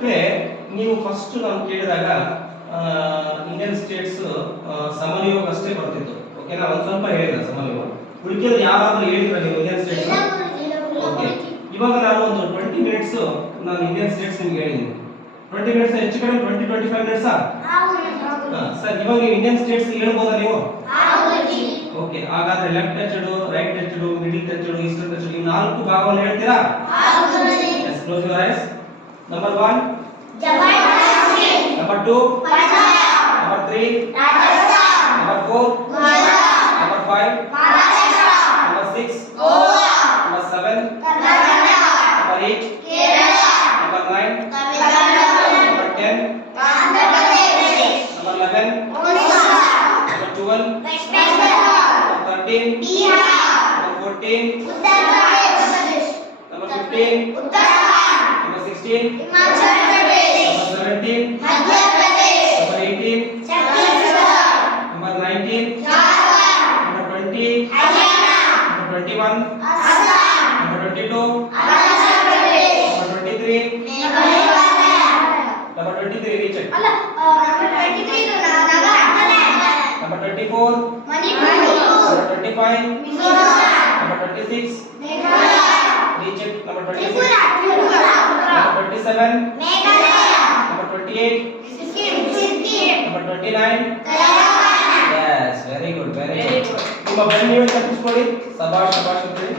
ಮಕ್ಕಳೇ ನೀವು ಫಸ್ಟ್ ನಾವು ಕೇಳಿದಾಗ ಇಂಡಿಯನ್ ಸ್ಟೇಟ್ಸ್ ಸಮನ್ವಯ ಅಷ್ಟೇ ಬರ್ತಿತ್ತು. ಓಕೆನಾ, ಒಂದು ಸ್ವಲ್ಪ ಹೇಳಿದ ಸಮನ್ವಯ, ಉಳಿಕೆಲ್ಲ ಯಾರಾದ್ರೂ ಹೇಳಿದ್ರ ನೀವು ಇಂಡಿಯನ್ ಸ್ಟೇಟ್ಸ್? ಓಕೆ, ಇವಾಗ ನಾನು ಒಂದು 20 ಮಿನಿಟ್ಸ್ ನಾನು ಇಂಡಿಯನ್ ಸ್ಟೇಟ್ಸ್ ನಿಮ್ಗೆ ಹೇಳಿದ್ದೀನಿ. 20 ಮಿನಿಟ್ಸ್ ಹೆಚ್ಚು ಕಡೆ 20-25 ಮಿನಿಟ್ಸ್ ಸರ್. ಇವಾಗ ನೀವು ಇಂಡಿಯನ್ ಸ್ಟೇಟ್ಸ್ ಹೇಳ್ಬೋದಾ ನೀವು? ಓಕೆ, ಹಾಗಾದ್ರೆ left touched, right touched, middle touched, eastern touched ಈ 4 ಭಾಗವನ್ನು ಹೇಳ್ತೀರಾ? Yes, close your eyes. Number 1 number 2 number 3 number 4 number 5 number 6 number 7 number 8 number 9 number 10 number 11 number 12 number 13 number 14 number 15 number 16 number 17 number 18 number 19 number 20 number 21 number 22 number 23 number 23 reach it. number 23 number 24 number 25 number 26 reach it. number 26 number 27 number 28 number 29 yes, very good, very good. ನಿಮ್ಮ ಬೆನ್ನು ತಪ್ಪಿಸ್ಕೊಳ್ಳಿ. ಸಬಾಷ್ ಸಬಾಷ್ ಅಂತ ಹೇಳಿ